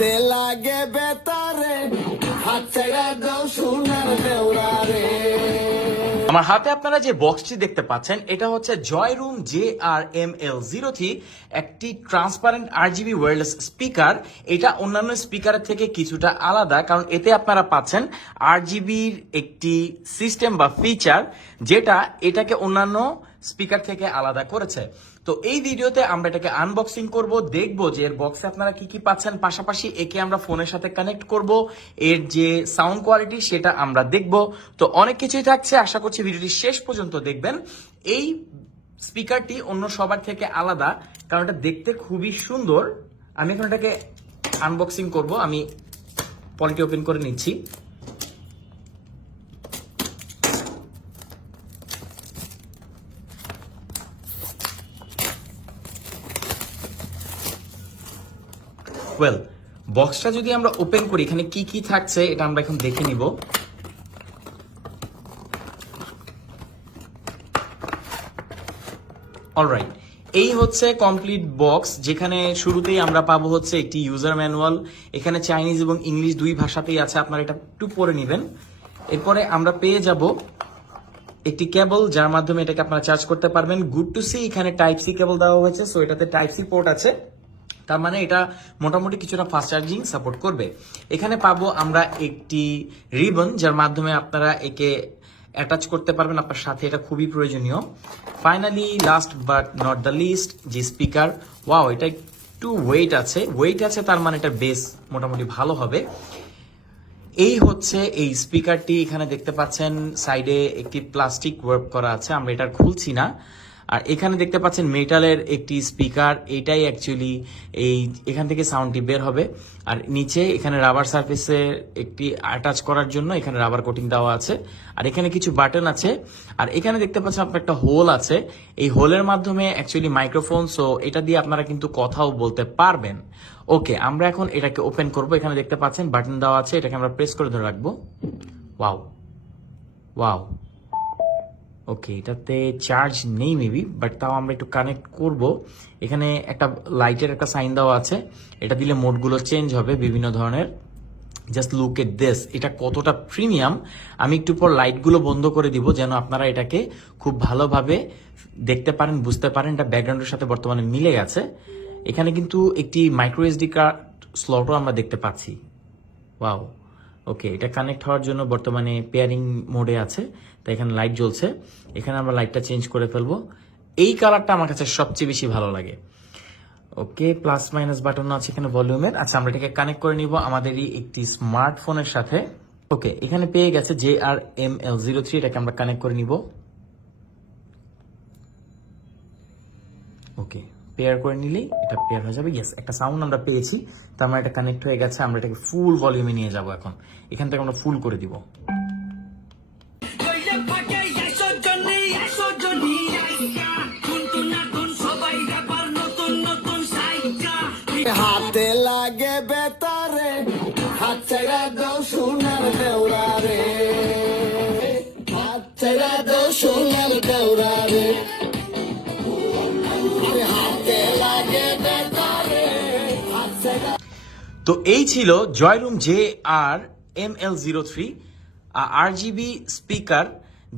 হাতে লাগে বেতারে, হাত ছাইড়া দাও সোনার দেওরারে। আমার হাতে আপনারা যে বক্সটি দেখতে পাচ্ছেন এটা হচ্ছে জয়রুম JR-ML03, একটি ট্রান্সপারেন্ট RGB ওয়্যারলেস স্পিকার। এটা অন্যান্য স্পিকারের থেকে কিছুটা আলাদা, কারণ এতে আপনারা পাচ্ছেন RGBর একটি সিস্টেম বা ফিচার যেটা এটাকে অন্যান্য স্পিকার থেকে আলাদা করেছে। তো এই ভিডিওতে আমরা এটাকে আনবক্সিং করব, দেখবো যে এর বক্সে আপনারা কি কি পাচ্ছেন, পাশাপাশি একে আমরা ফোনের সাথে কানেক্ট করব, এর যে সাউন্ড কোয়ালিটি সেটা আমরা দেখব। তো অনেক কিছুই থাকছে, আশা করছি ভিডিওটি শেষ পর্যন্ত দেখবেন। এই স্পিকারটি অন্য সবার থেকে আলাদা কারণ এটা দেখতে খুবই সুন্দর। আমি এখন এটাকে আনবক্সিং করব, আমি পলিটি ওপেন করে নিচ্ছি। ওয়েল, বক্সটা যদি আমরা ওপেন করি এখানে কি কি থাকছে এটা আমরা এখন দেখে নিব। অলরাইট, এই হচ্ছে কমপ্লিট বক্স, যেখানে শুরুতেই আমরা পাবো হচ্ছে একটি ইউজার ম্যানুয়াল। এখানে চাইনিজ এবং ইংলিশ দুই ভাষাতেই আছে, আপনারা এটা একটু পড়ে নেবেন। এরপরে আমরা পেয়ে যাব একটি কেবল, যার মাধ্যমে এটাকে আপনারা চার্জ করতে পারবেন। গুড টু সি, এখানে টাইপ সি কেবল দেওয়া হয়েছে, সো এটাতে টাইপ সি পোর্ট আছে, তার মানে এটা মোটামুটি কিছুটা ফাস্ট চার্জিং সাপোর্ট করবে। এখানে পাবো আমরা একটি রিবন, যার মাধ্যমে আপনারা একে অ্যাটাচ করতে পারবেন আপনার সাথে, এটা খুবই প্রয়োজনীয়। Finally last but not the list, যে স্পিকার, ওয়াও এটা একটু ওয়েট আছে, তার মানে এটা বেস মোটামুটি ভালো হবে। এই হচ্ছে এই স্পিকারটি, এখানে দেখতে পাচ্ছেন সাইডে একটি প্লাস্টিক ওয়ার্ক করা আছে, আমরা এটা খুলছি না। আর এখানে দেখতে পাচ্ছেন মেটালের একটি স্পিকার, এটাই অ্যাকচুয়ালি এখান থেকে সাউন্ডটি বের হবে। আর নিচে এখানে রাবার সারফেসে একটি অ্যাটাচ করার জন্য এখানে রাবার কোটিং দেওয়া আছে। আর এখানে কিছু বাটন আছে, আর এখানে দেখতে পাচ্ছেন আপনার একটা হোল আছে, এই হোলের মাধ্যমে অ্যাকচুয়ালি মাইক্রোফোন, সো এটা দিয়ে আপনারা কিন্তু কথাও বলতে পারবেন। ওকে, আমরা এখন এটাকে ওপেন করব। এখানে দেখতে পাচ্ছেন বাটন দেওয়া আছে, এটাকে আমরা প্রেস করে ধরে রাখবো। ওয়াও ওয়াও, ওকে, এটাতে চার্জ নেই মেবি, বাট তাও আমরা একটু কানেক্ট করব। এখানে একটা লাইটের একটা সাইন দেওয়া আছে, এটা দিলে মোডগুলো চেঞ্জ হবে বিভিন্ন ধরনের। জাস্ট লুক এট দিস, এটা কতটা প্রিমিয়াম। আমি একটু পর লাইটগুলো বন্ধ করে দিব যেন আপনারা এটাকে খুব ভালোভাবে দেখতে পারেন, বুঝতে পারেন। এটা ব্যাকগ্রাউন্ডের সাথে বর্তমানে মিলে গেছে। এখানে কিন্তু একটি মাইক্রো এসডি কার্ড স্লটও আমরা দেখতে পাচ্ছি। ওয়াও, ওকে, এটা কানেক্ট হওয়ার জন্য বর্তমানে পেয়ারিং মোডে আছে, তাই এখানে লাইট জ্বলছে। এখানে আমরা লাইটটা চেঞ্জ করে ফেলবো। এই কালারটা আমার কাছে সবচেয়ে বেশি ভালো লাগে। ওকে, প্লাস মাইনাস বাটন আছে এখানে ভলিউমের। আচ্ছা, আমরা এটাকে কানেক্ট করে নিব আমাদেরই একটি স্মার্টফোনের সাথে। ওকে, এখানে পেয়ে গেছে JR-ML03, এটাকে আমরা কানেক্ট করে নিব। ওকে, পেয়ার করে নিলেই এটা পেয়ার হয়ে যাবে। ইয়েস, একটা সাউন্ড আমরা পেয়েছি, তার মানে এটা কানেক্ট হয়ে গেছে। আমরা এটাকে ফুল ভলিউমে নিয়ে যাব এখন, এখান থেকে আমরা ফুল করে দিব। হাতে লাগে বেতারে, হাত ছাইড়া দাও সোনার দেওরারে, হাত ছাইড়া দাও সোনার দেওরারে। হাতে লাগে বেতারে, হাত ছাইড়া। তো এই ছিল জয়রুম JR-ML03 RGB স্পিকার,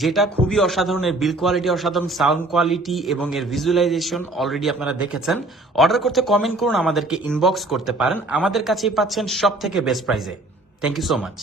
যেটা খুবই অসাধারণ। এর বিল কোয়ালিটি অসাধারণ, সাউন্ড কোয়ালিটি এবং এর ভিজুয়ালাইজেশন অলরেডি আপনারা দেখেছেন। অর্ডার করতে কমেন্ট করুন, আমাদেরকে ইনবক্স করতে পারেন। আমাদের কাছেই পাচ্ছেন সব থেকে বেস্ট প্রাইসে। Thank you so much.